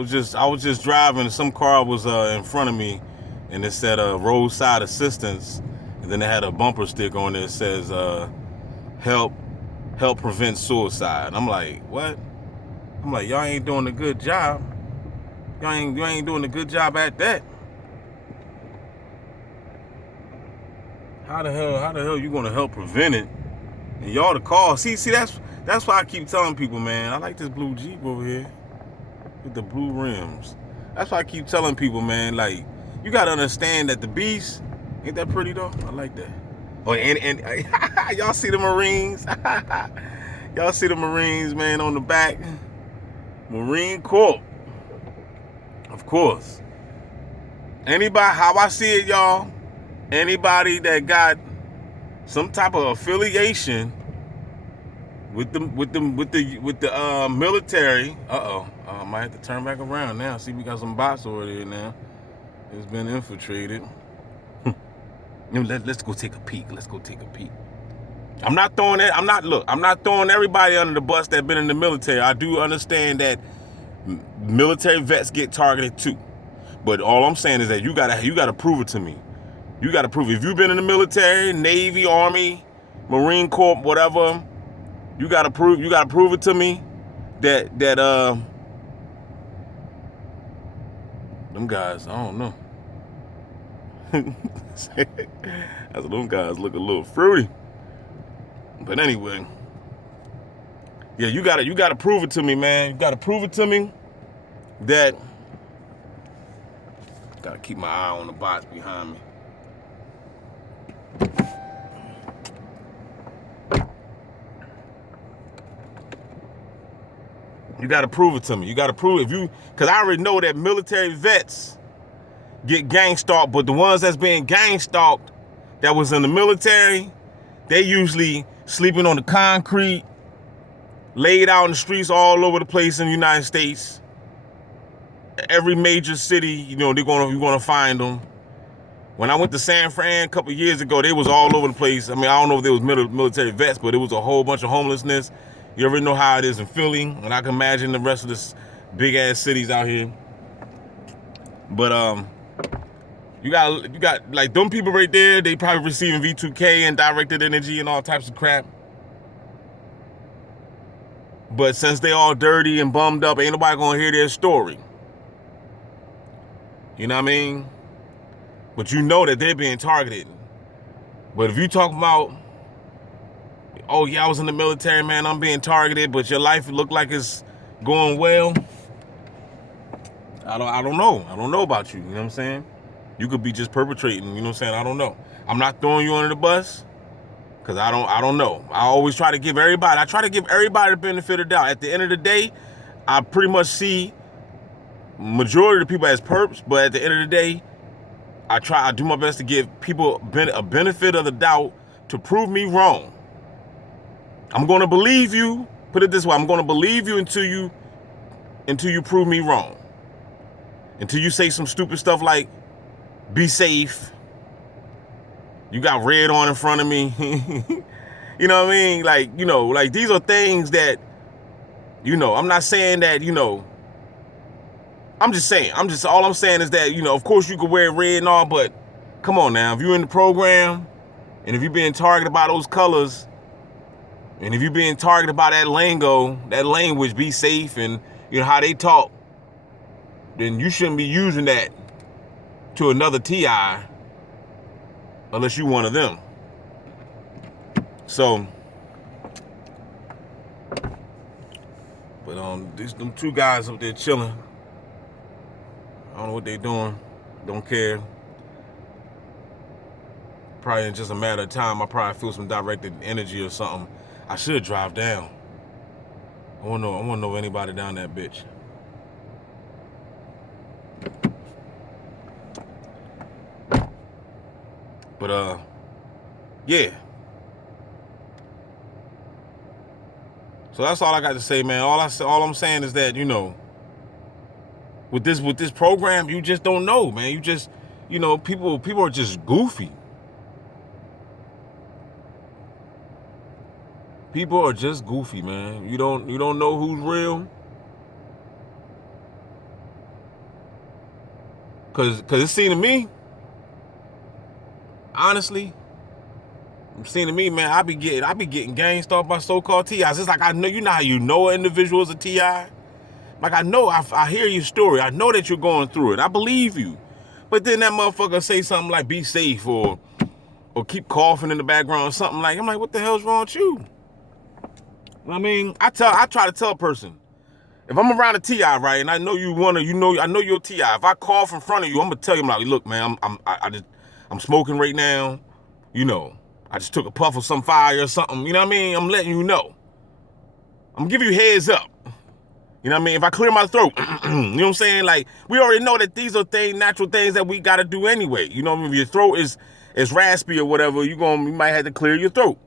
was just driving, and some car was in front of me, and it said roadside assistance, and then it had a bumper sticker on it that says help prevent suicide. I'm like, what? I'm like, y'all ain't doing a good job. You ain't doing a good job at that. How the hell you gonna help prevent it? And y'all the cause. See, that's why I keep telling people, man. I like this blue Jeep over here with the blue rims. That's why I keep telling people, man. Like, you gotta understand that the beast ain't that pretty though. I like that. Oh, and y'all see the Marines? Y'all see the Marines, man, on the back? Marine Corps, of course. Anybody, how I see it, y'all? Anybody that got some type of affiliation with the military. I might have to turn back around now. See, we got some bots over there now. It's been infiltrated. Let's go take a peek. I'm not throwing everybody under the bus that been in the military. I do understand that military vets get targeted too. But all I'm saying is that you gotta prove it to me. You gotta prove it. If you've been in the military, Navy, Army, Marine Corps, whatever, you gotta prove it to me that them guys, I don't know. Them guys look a little fruity. But anyway, yeah, you gotta prove it to me, man. You gotta prove it to me that. Gotta keep my eye on the box behind me. You gotta prove it to me. You gotta prove it. Cause I already know that military vets get gang stalked, but the ones that's being gang stalked that was in the military, they usually sleeping on the concrete, laid out in the streets all over the place in the United States. Every major city, you're gonna find them. When I went to San Fran a couple years ago, they was all over the place. I mean, I don't know if there was military vets, but it was a whole bunch of homelessness. You already know how it is in Philly, and I can imagine the rest of this big ass cities out here. But you got like them people right there. They probably receiving V2K and directed energy and all types of crap. But since they all dirty and bummed up, ain't nobody gonna hear their story. You know what I mean? But you know that they're being targeted. But if you talk about, oh yeah, I was in the military, man, I'm being targeted, but your life look like it's going well, I don't know. I don't know about you, you know what I'm saying? You could be just perpetrating, you know what I'm saying? I don't know. I'm not throwing you under the bus, because I don't know. I always try to give everybody the benefit of the doubt. At the end of the day, I pretty much see majority of the people as perps, but at the end of the day, I do my best to give people a benefit of the doubt to prove me wrong. I'm going to believe you, put it this way, I'm going to believe you until you prove me wrong. Until you say some stupid stuff like, be safe. You got red on in front of me. You know what I mean? Like these are things that, I'm not saying that, I'm just saying, all I'm saying is that, of course you could wear red and all, but come on now, if you're in the program, and if you're being targeted by those colors, and if you're being targeted by that lingo, that language, be safe, and how they talk, then you shouldn't be using that to another TI unless you one of them. So, but them two guys up there chilling. I don't know what they doing. Don't care. Probably in just a matter of time, I probably feel some directed energy or something. I should drive down. I wanna know anybody down that bitch. But yeah. So that's all I got to say, man. All I'm saying is that, with this program, you just don't know, man. You just, people are just goofy. People are just goofy, man. You don't know who's real. Cause it seemed to me, honestly, it seemed to me, man, I be getting gang stalked by so-called TIs. It's like I know, you know how you know an individual is a TI? Like I hear your story. I know that you're going through it. I believe you. But then that motherfucker say something like be safe or keep coughing in the background or something like, I'm like, what the hell's wrong with you? I mean, I try to tell a person, if I'm around a TI, right, and I know I know you're a TI. If I cough in front of you, I'm gonna tell you, I'm like, look, man, I'm smoking right now. You know, I just took a puff of some fire or something. You know what I mean? I'm letting you know. I'm gonna give you heads up. You know what I mean? If I clear my throat, you know what I'm saying? Like, we already know that these are natural things that we gotta do anyway. You know what I mean? If your throat is raspy or whatever, you might have to clear your throat.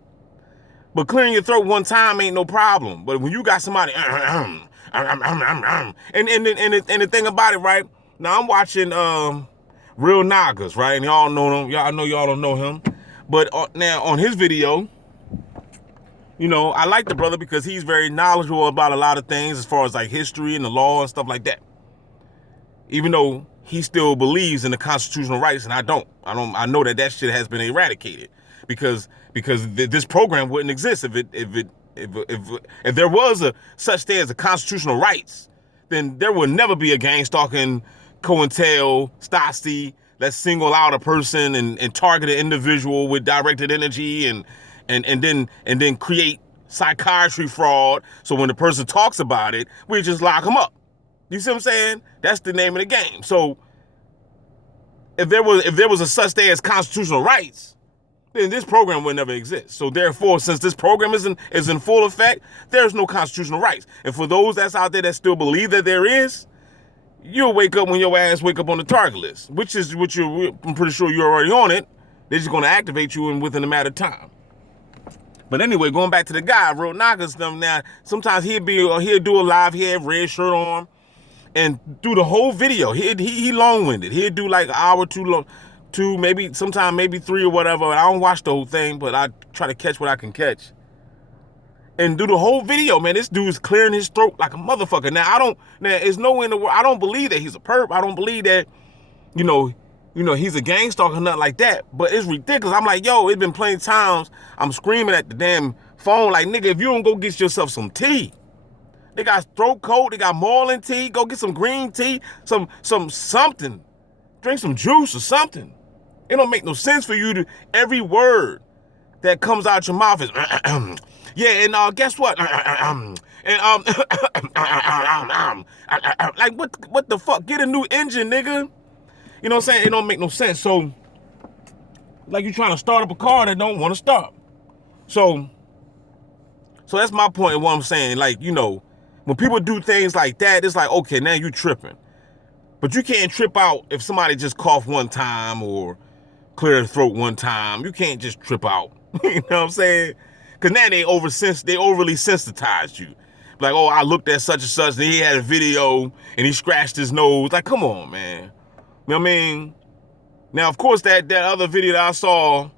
But clearing your throat one time ain't no problem. But when you got somebody, and the thing about it, right? Now I'm watching Real Nagas, right? And y'all know him. I know y'all don't know him. But now on his video, you know, I like the brother because he's very knowledgeable about a lot of things as far as like history and the law and stuff like that. Even though he still believes in the constitutional rights, and I don't. I know that shit has been eradicated because this program wouldn't exist if there was a such thing as a constitutional rights. Then there would never be a gang stalking COINTEL, Stasi that single out a person and target an individual with directed energy and then create psychiatry fraud. So when the person talks about it, we just lock them up. You see what I'm saying? That's the name of the game. So if there was a such thing as constitutional rights, then this program would never exist. So therefore, since this program is in full effect, there's no constitutional rights. And for those that's out there that still believe that there is, you'll wake up when your ass wake up on the target list, I'm pretty sure you're already on it. They're just going to activate you within a matter of time. But anyway, going back to the guy, Real Nagas, now, sometimes he'll do a live, he have red shirt on, and do the whole video. He long-winded. He'll do like an hour too long, maybe 3 or whatever. I don't watch the whole thing, but I try to catch what I can catch. And do the whole video, man. This dude's clearing his throat like a motherfucker. Now, there's no way in the world, I don't believe that he's a perp. I don't believe that, you know, he's a gang stalker or nothing like that. But it's ridiculous. I'm like, yo, it's been plenty of times I'm screaming at the damn phone like, nigga, if you don't go get yourself some tea. They got throat coat, they got Marlin tea, go get some green tea, something. Drink some juice or something. It don't make no sense for you to, every word that comes out your mouth is, yeah, and guess what? Like, what the fuck? Get a new engine, nigga. You know what I'm saying? It don't make no sense. So, like, you trying to start up a car that don't want to start. So that's my point in what I'm saying. Like, you know, when people do things like that, it's like, okay, now you tripping. But you can't trip out if somebody just cough one time or clear their throat one time. You can't just trip out. You know what I'm saying? Because now they overly sensitized you. Like, oh, I looked at such and such, and he had a video, and he scratched his nose. Like, come on, man. You know what I mean? Now, of course, that other video that I saw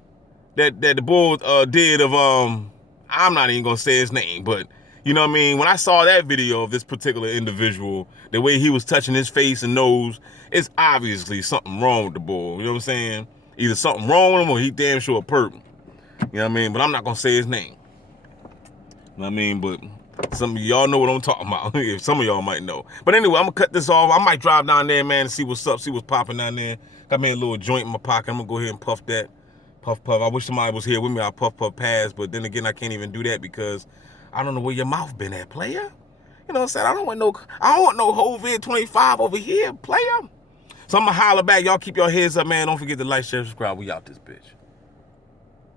that the bull did of, I'm not even going to say his name, but, you know what I mean? When I saw that video of this particular individual, the way he was touching his face and nose, it's obviously something wrong with the bull. You know what I'm saying? Either something wrong with him or he damn sure a perp. You know what I mean? But I'm not going to say his name. You know what I mean? But some of y'all know what I'm talking about. If some of y'all might know. But anyway, I'm going to cut this off. I might drive down there, man, and see what's up, see what's popping down there. Got me a little joint in my pocket. I'm going to go ahead and puff that. Puff. I wish somebody was here with me. I'll puff past. But then again, I can't even do that because I don't know where your mouth been at, player. You know what I'm saying? I don't want no whole vid 25 over here, player. So I'm going to holler back. Y'all keep your heads up, man. Don't forget to like, share, subscribe. We out this bitch.